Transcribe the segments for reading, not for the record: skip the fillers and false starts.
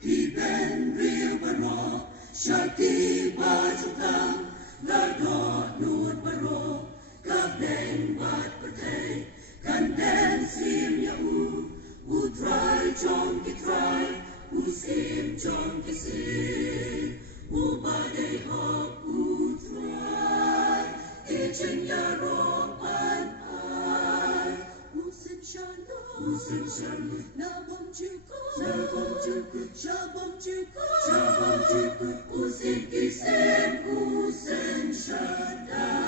He ben real baro, Shaki bajutam, La dot nut baro, Kabeng bat pertay, Kandem sim yahu, Utrai chong kitrai, Usim chong kisim, Ubade hop utrai, Ichen yarok an ai, Usim shalom, Nabom chukut, Shabom chukut, Usim kisim, Usim shadagahom,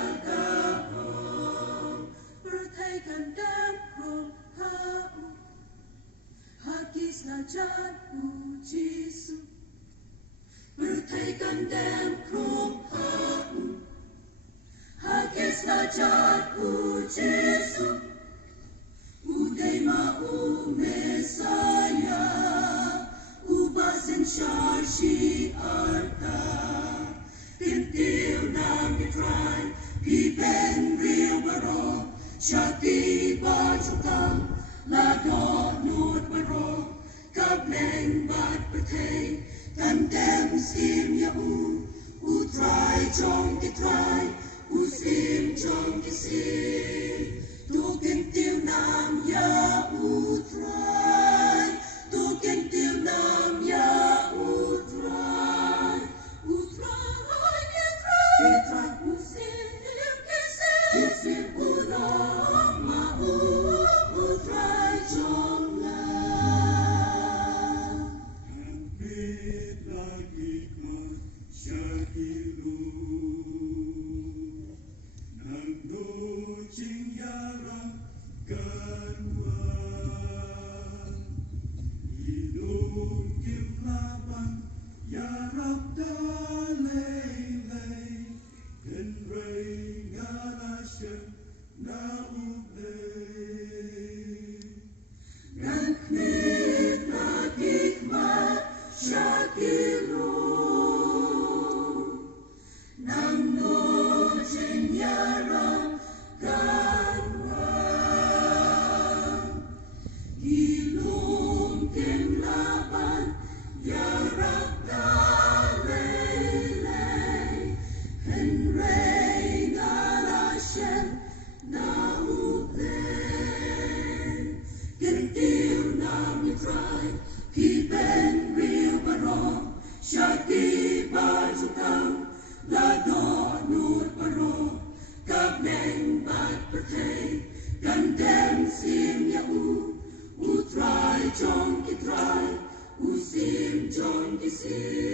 Bertai kandam krom ha'u, Hagis najat ujisu, Bertai kandam krom ha'u, Hagis najat ujisu, Uday ma'u mesaya, Ubasin shashi arta, Pintil nam kitrai, Piben real baro, Shakti bajutam, Ladok nut baro, Kableng bat pertay, Kandem sim yahu, Utrai chong kitrai, Usim chong kisim, Tukin til nam ya utrai, Tukin til nam ya utrai, Utrai kitrai, Usim kisim, Ulam ma'u, Utrai chong la. Hampir lagi mat syakilu, Nando cing yarang kanwan, Hidung kim laban yarab dalay-lay, Henry ngalasyan na ublay. Nakmit nagigmat shakilu, Nando chinyarang kanwan, Ilum kim laban yarab dalay-lay, Henry ngalasyan na ublay. Gentil nam yitrai, Piben real baro, Shaki bajutam, Ladok nut baro, Kableng bat pertay, Kandem sim yahu, Utrai chong kitrai, Usim chong kisim.